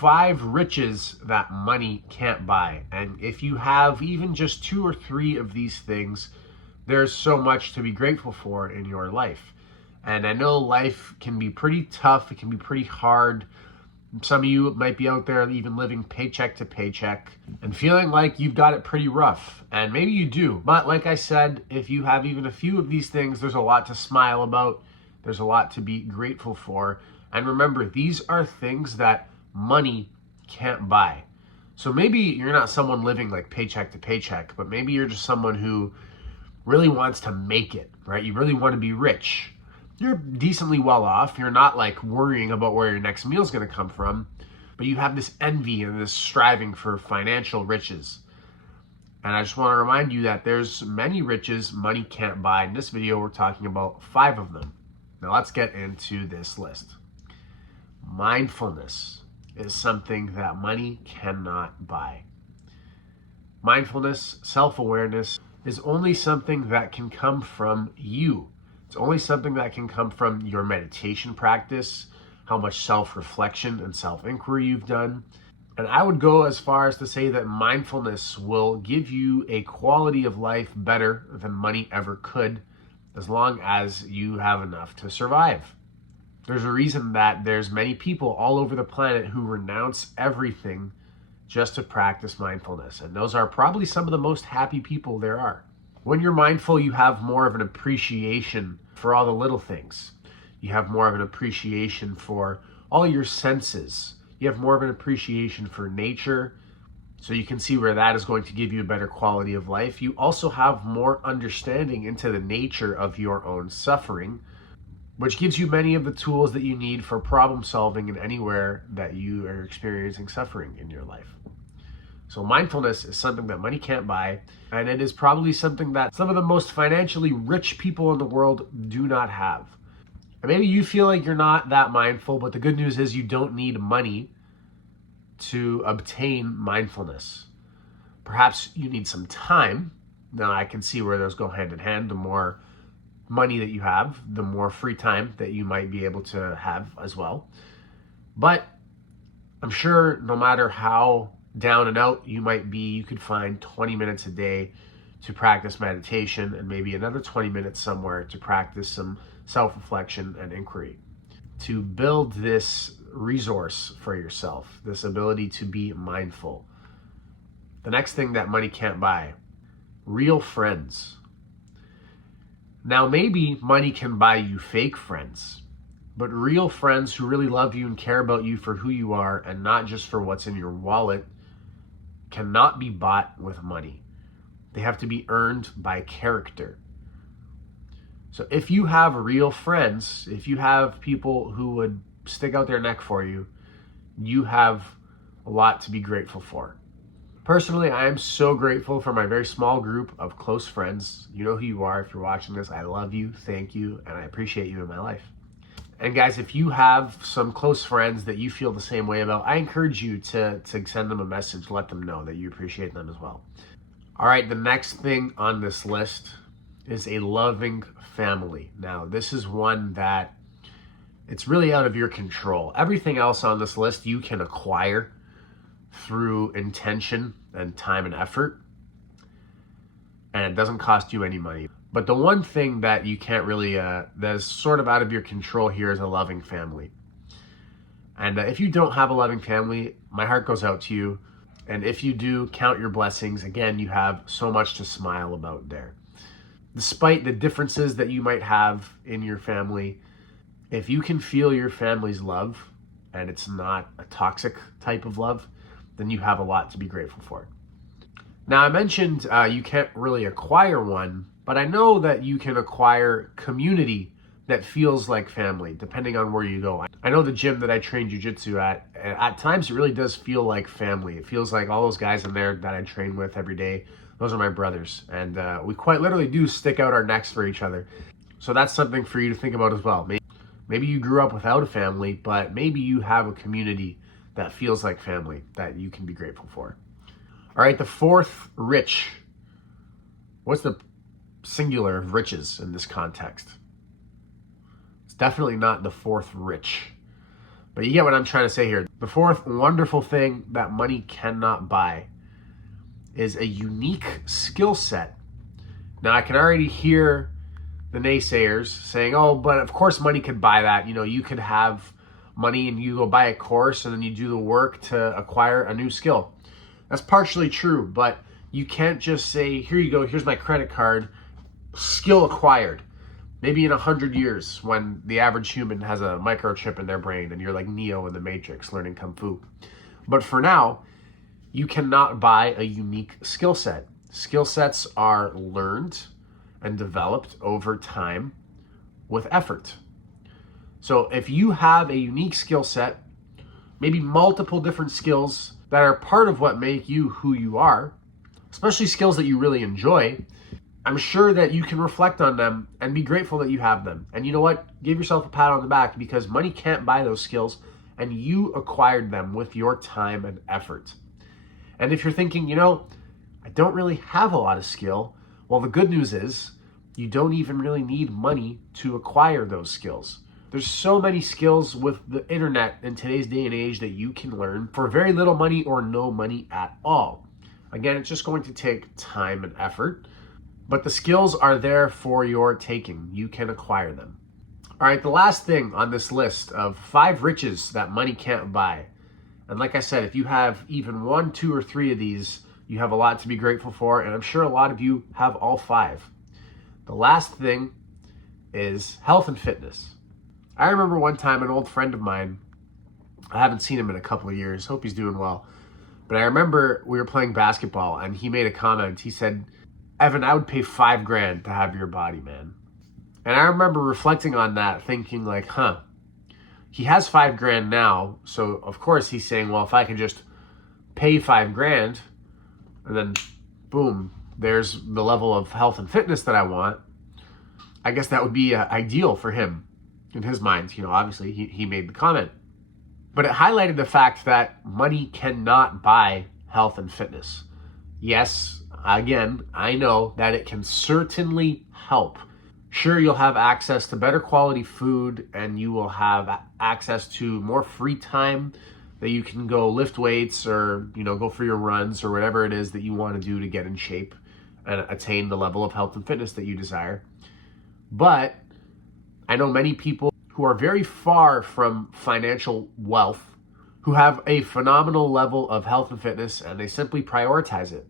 5 riches that money can't buy. And if you have even just 2 or 3 of these things, there's so much to be grateful for in your life. And I know life can be pretty tough. It can be pretty hard. Some of you might be out there even living paycheck to paycheck and feeling like you've got it pretty rough. And maybe you do. But like I said, if you have even a few of these things, there's a lot to smile about. There's a lot to be grateful for. And remember, these are things that money can't buy. So maybe you're not someone living like paycheck to paycheck, but maybe you're just someone who really wants to make it, right? You really want to be rich. You're decently well off. You're not like worrying about where your next meal is going to come from, but you have this envy and this striving for financial riches. And I just want to remind you that there's many riches money can't buy. In this video, we're talking about 5 of them. Now let's get into this list. Mindfulness is something that money cannot buy. Mindfulness, self-awareness, is only something that can come from you. It's only something that can come from your meditation practice, how much self-reflection and self-inquiry you've done. And I would go as far as to say that mindfulness will give you a quality of life better than money ever could, as long as you have enough to survive. There's a reason that there's many people all over the planet who renounce everything just to practice mindfulness. And those are probably some of the most happy people there are. When you're mindful, you have more of an appreciation for all the little things. You have more of an appreciation for all your senses. You have more of an appreciation for nature, so you can see where that is going to give you a better quality of life. You also have more understanding into the nature of your own suffering, which gives you many of the tools that you need for problem solving in anywhere that you are experiencing suffering in your life. So mindfulness is something that money can't buy, and it is probably something that some of the most financially rich people in the world do not have. And maybe you feel like you're not that mindful, but the good news is you don't need money to obtain mindfulness. Perhaps you need some time. Now I can see where those go hand in hand. The more money that you have, the more free time that you might be able to have as well. But I'm sure no matter how down and out you might be, you could find 20 minutes a day to practice meditation and maybe another 20 minutes somewhere to practice some self-reflection and inquiry, to build this resource for yourself, this ability to be mindful. The next thing that money can't buy, real friends. Now maybe money can buy you fake friends, but real friends who really love you and care about you for who you are and not just for what's in your wallet cannot be bought with money. They have to be earned by character. So if you have real friends, if you have people who would stick out their neck for you, you have a lot to be grateful for. Personally, I am so grateful for my very small group of close friends. You know who you are if you're watching this. I love you, thank you, and I appreciate you in my life. And guys, if you have some close friends that you feel the same way about, I encourage you to send them a message, let them know that you appreciate them as well. All right, the next thing on this list is a loving family. Now, this is one that it's really out of your control. Everything else on this list you can acquire through intention and time and effort, and it doesn't cost you any money. But the one thing that you can't really, that is sort of out of your control here is a loving family. And if you don't have a loving family, my heart goes out to you. And if you do, count your blessings. Again, you have so much to smile about there. Despite the differences that you might have in your family, if you can feel your family's love, and it's not a toxic type of love, then you have a lot to be grateful for. Now, I mentioned you can't really acquire one, but I know that you can acquire community that feels like family, depending on where you go. I know the gym that I train jiu-jitsu at times it really does feel like family. It feels like all those guys in there that I train with every day, those are my brothers. And we quite literally do stick out our necks for each other. So that's something for you to think about as well. Maybe you grew up without a family, but maybe you have a community that feels like family that you can be grateful for. All right, the fourth rich. What's the singular of riches in this context? It's definitely not the fourth rich. But you get what I'm trying to say here. The fourth wonderful thing that money cannot buy is a unique skill set. Now, I can already hear the naysayers saying, oh, but of course money could buy that. You could have money and you go buy a course and then you do the work to acquire a new skill. That's partially true, but you can't just say, here you go, here's my credit card, skill acquired. Maybe in 100 years when the average human has a microchip in their brain and you're like Neo in the Matrix learning Kung Fu. But for now, you cannot buy a unique skill set. Skill sets are learned and developed over time with effort. So if you have a unique skill set, maybe multiple different skills that are part of what make you who you are, especially skills that you really enjoy, I'm sure that you can reflect on them and be grateful that you have them. And you know what? Give yourself a pat on the back, because money can't buy those skills and you acquired them with your time and effort. And if you're thinking, I don't really have a lot of skill, well, the good news is you don't even really need money to acquire those skills. There's so many skills with the internet in today's day and age that you can learn for very little money or no money at all. Again, it's just going to take time and effort. But the skills are there for your taking. You can acquire them. All right, the last thing on this list of 5 riches that money can't buy. And like I said, if you have even 1, 2, or 3 of these, you have a lot to be grateful for. And I'm sure a lot of you have all 5. The last thing is health and fitness. I remember one time an old friend of mine, I haven't seen him in a couple of years, hope he's doing well. But I remember we were playing basketball and he made a comment. He said, Evan, I would pay $5,000 to have your body, man. And I remember reflecting on that, thinking like, he has $5,000 now. So of course he's saying, well, if I could just pay $5,000 and then boom, there's the level of health and fitness that I want. I guess that would be ideal for him in his mind. Obviously he made the comment. But it highlighted the fact that money cannot buy health and fitness. Yes, again, I know that it can certainly help. Sure, you'll have access to better quality food and you will have access to more free time that you can go lift weights or, go for your runs or whatever it is that you want to do to get in shape and attain the level of health and fitness that you desire. But I know many people who are very far from financial wealth who have a phenomenal level of health and fitness and they simply prioritize it.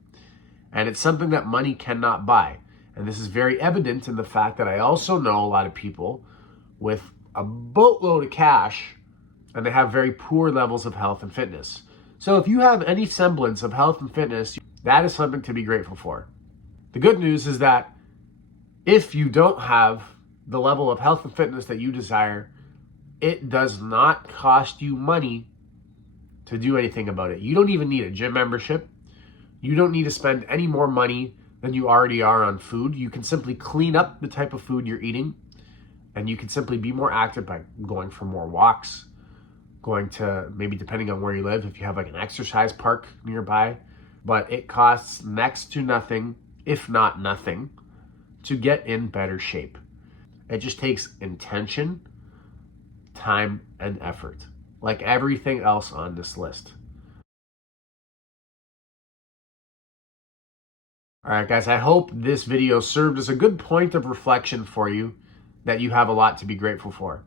And it's something that money cannot buy. And this is very evident in the fact that I also know a lot of people with a boatload of cash and they have very poor levels of health and fitness. So if you have any semblance of health and fitness, that is something to be grateful for. The good news is that if you don't have the level of health and fitness that you desire, it does not cost you money to do anything about it. You don't even need a gym membership. You don't need to spend any more money than you already are on food. You can simply clean up the type of food you're eating, and you can simply be more active by going for more walks, going to, maybe depending on where you live, if you have like an exercise park nearby. But it costs next to nothing, if not nothing, to get in better shape. It just takes intention, time, and effort, like everything else on this list. All right, guys, I hope this video served as a good point of reflection for you, that you have a lot to be grateful for.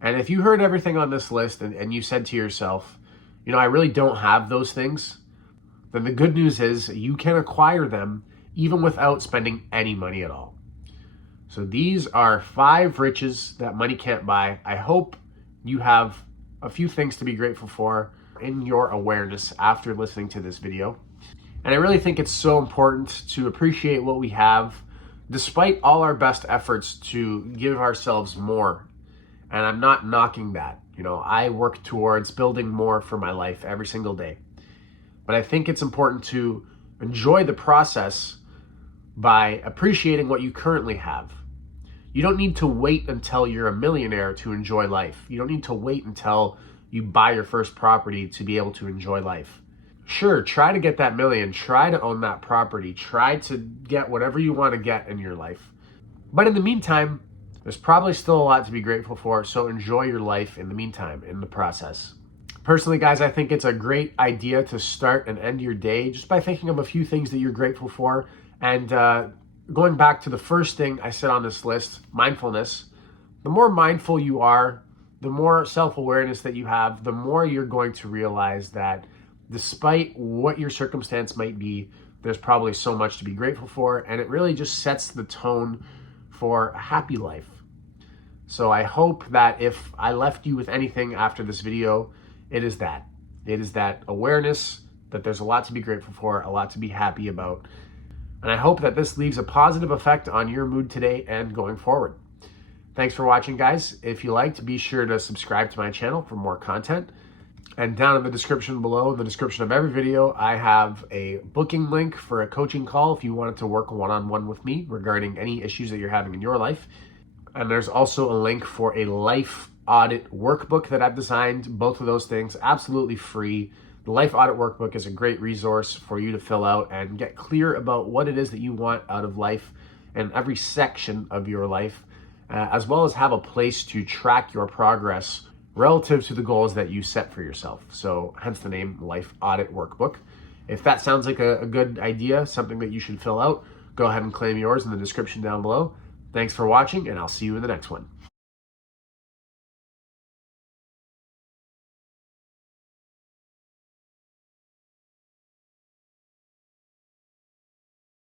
And if you heard everything on this list and you said to yourself, I really don't have those things, then the good news is you can acquire them even without spending any money at all. So these are 5 riches that money can't buy. I hope you have a few things to be grateful for in your awareness after listening to this video. And I really think it's so important to appreciate what we have, despite all our best efforts to give ourselves more. And I'm not knocking that. I work towards building more for my life every single day. But I think it's important to enjoy the process by appreciating what you currently have. You don't need to wait until you're a millionaire to enjoy life. You don't need to wait until you buy your first property to be able to enjoy life. Sure, try to get that million, try to own that property, try to get whatever you want to get in your life. But in the meantime, there's probably still a lot to be grateful for, so enjoy your life in the meantime, in the process. Personally, guys, I think it's a great idea to start and end your day just by thinking of a few things that you're grateful for. And going back to the first thing I said on this list, mindfulness, the more mindful you are, the more self-awareness that you have, the more you're going to realize that despite what your circumstance might be, there's probably so much to be grateful for, and it really just sets the tone for a happy life. So I hope that if I left you with anything after this video, it is that. It is that awareness that there's a lot to be grateful for, a lot to be happy about. And I hope that this leaves a positive effect on your mood today and going forward. Thanks for watching, guys. If you liked, be sure to subscribe to my channel for more content. And down in the description below, in the description of every video, I have a booking link for a coaching call if you wanted to work one-on-one with me regarding any issues that you're having in your life. And there's also a link for a life audit workbook that I've designed. Both of those things absolutely free. The life audit workbook is a great resource for you to fill out and get clear about what it is that you want out of life and every section of your life, as well as have a place to track your progress relative to the goals that you set for yourself. So hence the name Life Audit Workbook. If that sounds like a good idea, something that you should fill out, go ahead and claim yours in the description down below. Thanks for watching, and I'll see you in the next one.